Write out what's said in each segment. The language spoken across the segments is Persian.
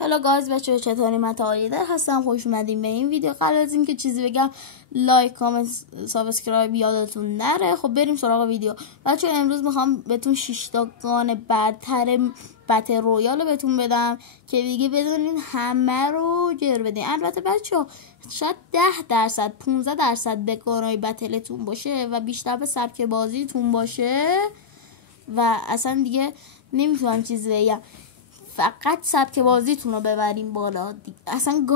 حالا گایز بچه‌ها چطوری؟ من تاییدر هستم. خوش اومدین به این ویدیو. قبل از اینکه چیزی بگم لایک، کامنت، سابسکرایب یادتون نره. خب بریم سراغ ویدیو. بچه‌ها امروز میخوام بهتون 6 تا گان برتر بتل رویال بهتون بدم که دیگه بدونین همه رو جر بدین. البته بچه‌ها شاید 10% 15% به گانای بتلتون باشه و بیشتر به سبک بازیتون باشه و اصلا دیگه نمیتونم چیزی بگم. فقط سبک بازیتون رو ببرین بالا. اصلا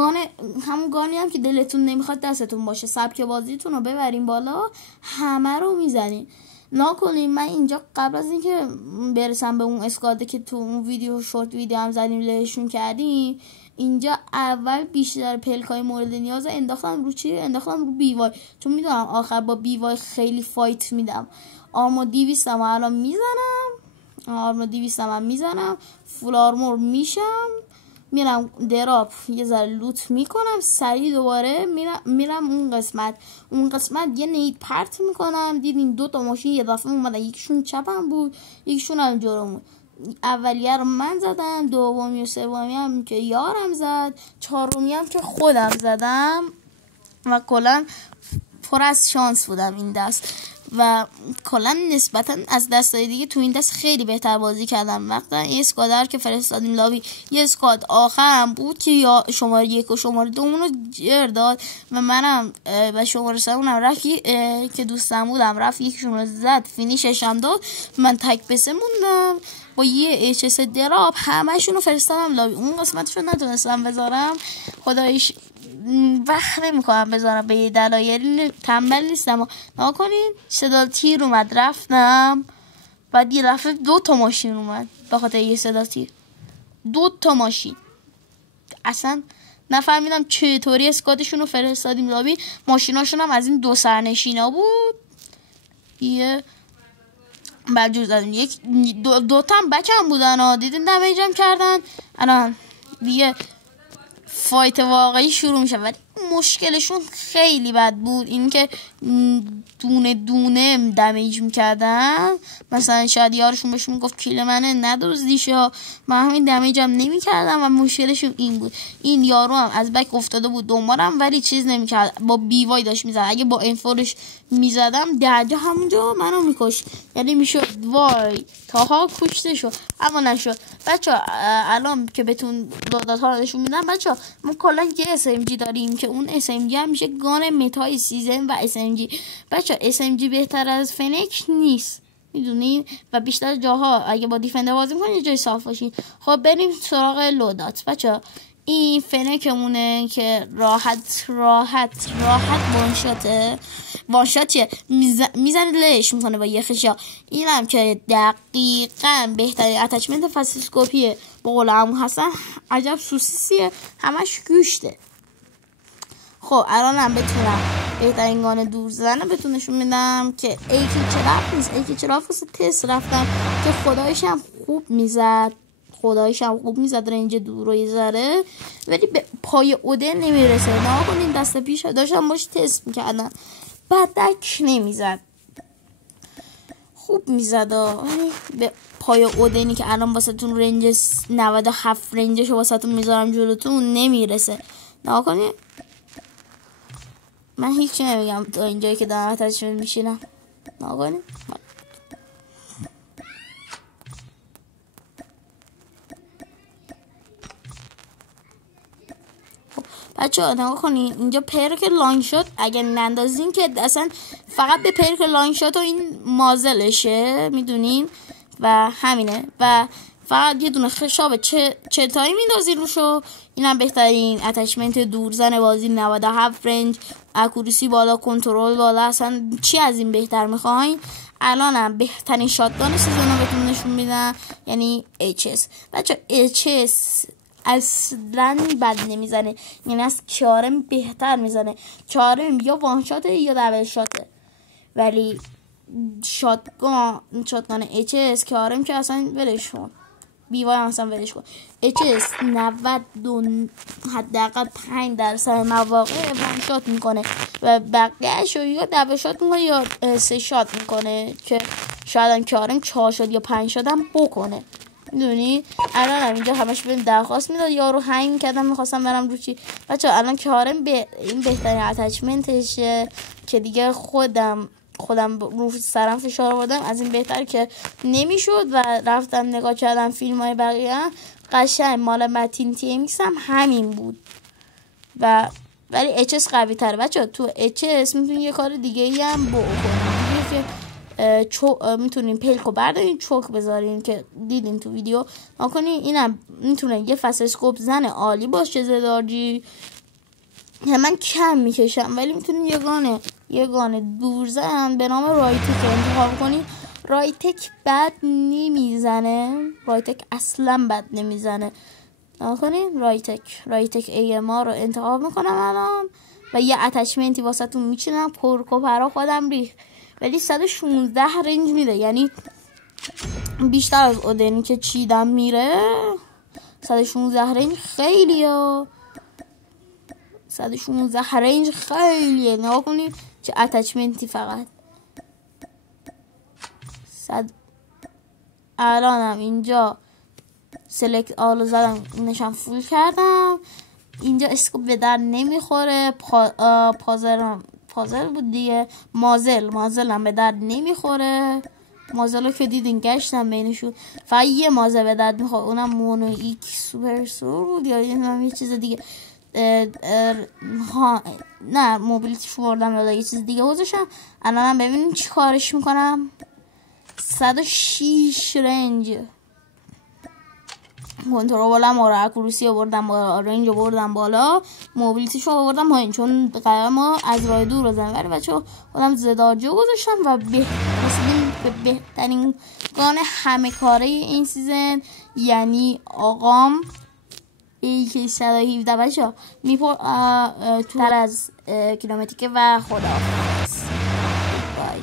همون گانی هم که دلتون نمیخواد دستتون باشه، سبک بازیتون رو ببرین بالا، همه رو میزنین. نکنین من اینجا قبل از اینکه برسم به اون اسکاده که تو اون ویدیو شورت ویدیو هم زدیم لهشون کردیم، اینجا اول بیشتر پلکای مورد نیاز انداختم رو چی؟ انداختم رو بیوای، چون میدونم آخر با بیوای خیلی فایت میدم. آرمور 200 هم الان میزنم، فول آرمور میشم، میرم دراپ یه ذره لوت میکنم، سریع دوباره میرم اون قسمت یه نید پرت میکنم. دیدین 2 تا ماشین یه دفعه اومدن، یکیشون چپم بود یکیشون هم جلوم. اولیه رو من زدم، دومی و سومی هم که یارم زد، چهارمی هم که خودم زدم و کلا پر از شانس بودم این دست و کلا نسبتا از دستای دیگه تو این دست خیلی بهتر بازی کردم. وقتا این اسکادر که فرستادیم لابی یه اسکاد آخرم بود که یا شماره 1 و شماره 2 رو جر داد و منم و شماره 3 اونم رفت که دوستم بودم رفت یکیشون رو زد، فینیشش هم داد. من تک بسه موندم با یه HS دراپ همه‌شون رو فرستادم لابی. اون قسمتشو نتونستم بذارم، خداییش وقت نمیکنم بذارم به یه دلایل، تنبل نیستم. نکنین صدا تیر اومد رفتم، بعد یه دفعه 2 تا ماشین اومد به خاطر یه صدا تیر. 2 تا ماشین اصلا نفهمیدم چطوری اسکاتشون رو فرستادیم لابی. ماشیناشون هم از این 2 سرنشینا بود. یه بعد جز از این دو تا هم بکم بودن دیدین دمیجم کردن. الان دیگه فایت واقعی شروع میشه ولی مشکلشون خیلی بد بود، این که دونه دونه دمیج میکردن. مثلا شاید یارشون بهشون گفت کیل منه ندزدیشه، من همین دمیجم نمیکردم و مشکلشون این بود. این یارو هم از بک افتاده بود دنبالم ولی چیز نمیکرد، با بیوای داشت میزد. اگه با انفورش میزدم درجا همونجا منو میکش، یعنی میشد وای تاها کشته شد، اما نشد. بچه الان که بهتون دادات‌ها نشون میدم بچه ما کلا یه SMG داریم که اون SMG هم میشه گان متای سیزن و SMG. بچه SMG بهتر از فنک نیست میدونین و بیشتر جاها اگه با دیفنده بازی میکنین جای صاف باشین. خب بریم سراغ لودات. بچه این فنکمونه که راحت وانشاتیه میزنه لهش میکنه با یه خشا. اینم که دقیقاً بهترین اتچمنت فاسیسکوپیه، با قول عمو حسن عجب سوسیسیه، همش گوشته. خب الانم بتونم بهترین گان دور زدن بهتون نشون میدم که ایکی چرا نیست. ایکی چرا واسه تست رفتم که خدایش هم خوب میزد رنج دور رو یه ذره، ولی به پای اوده نمیرسه. نه کنین دست پیش داشتم باش تست میکردم بدک نمیزد، خوب میزد ولی به پای اودنی که الان واسه تون رنج 97 رنجش واسه تون میذارم جلوتون نمیرسه. نه کنین من هیچی نمیگم تا اینجایی که دارم اتچمنت میشینم. نه کنین بچه نگاه کنین اینجا پرک لانگ شات اگه نندازین که اصلا فقط به پرک لانگ شات و این مازلشه میدونین و همینه و فقط یه دونه خشاب چتایی میندازین روشو. اینم بهترین اتچمنت دورزن بازی، 97 رنج، اکوریسی بالا، کنترل بالا، اصلا چی از این بهتر میخواین؟ الانم بهترین شاتگان سیزن رو بهتون نشون میدم، یعنی HS. بچه HS اصلا بد نمیزنه، یعنی از کارم بهتر میزنه. کارم یا وان شاته یا دبل شاته، ولی شاتگان HS کارم که اصلا ولش کن، بیوای اصلا ولش کن. HS 90 حداقل 5% مواقع وان شات میکنه و بقیه‌اش یا دبل شات میکنه یا 3 شات میکنه که شاید هم کارم 4 شات یا 5 شات هم بکنه. میدونی الان اینجا همش بهم درخواست میداد یارو هنگ کردم میخواستم برم رو چی. بچه‌ها الان کارم این بهترین اتچمنتشه که دیگه خودم رو سرم فشار آوردم، از این بهتر که نمیشد و رفتم نگاه کردم فیلم های بقیه قشنگ مال متین تی ایکس هم همین بود و ولی اچ اس قوی تره. بچه تو اچ اس میتونی یه کار دیگه ای هم بکنید که میتونین پلکو بردارین چوک بذارین که دیدین تو ویدیو نکنین. اینم میتونه یه فصل اسکوپ زن عالی باشه زدارجی، من کم میکشم ولی میتونین یگانه دورزن به نام رایتک انتخاب کنین. رایتک بد نمیزنه، رایتک اصلا بد نمیزنه. نکنین رایتک ای ما رو انتخاب میکنم الان و یه اتچمنتی واسه تون میچینم پرکوپرا خودم ولی 116 رنج میده، یعنی بیشتر از اودنی که چیدم میره. 116 رنج خیلیه، 116 رنج خیلیه. نگاه کنید چه اتچمنتی فقط. الانم اینجا سلکت آلو زدم، اینشم فول کردم. اینجا اسکوپ به در نمیخوره. پازل بود دیگه. مازل هم به در نمیخوره. مازل رو که دیدین گشتم بینشون، فقط یه مازل به درد میخوره، اونم مونو ایکس سوپر سور بود یا یه چیز دیگه. نه موبیلیتیش بردم یا یه چیز دیگه گذاشتم. الانم ببینیم چی کارش میکنم. 106 رنج کنترلم رو اکوروسی آوردم بالا، رنج آوردم بالا، موبیلیتیشو آوردم پایین چون قرار ما از راه دور بزنیم. ولی بچه‌ها خودم زداجو گذاشتم و رسیدیم به بهترین گان همه کاره این سیزن، یعنی آقام AK 117. بچه‌ها تر از کیلومتریکه و خداحافظ. بای.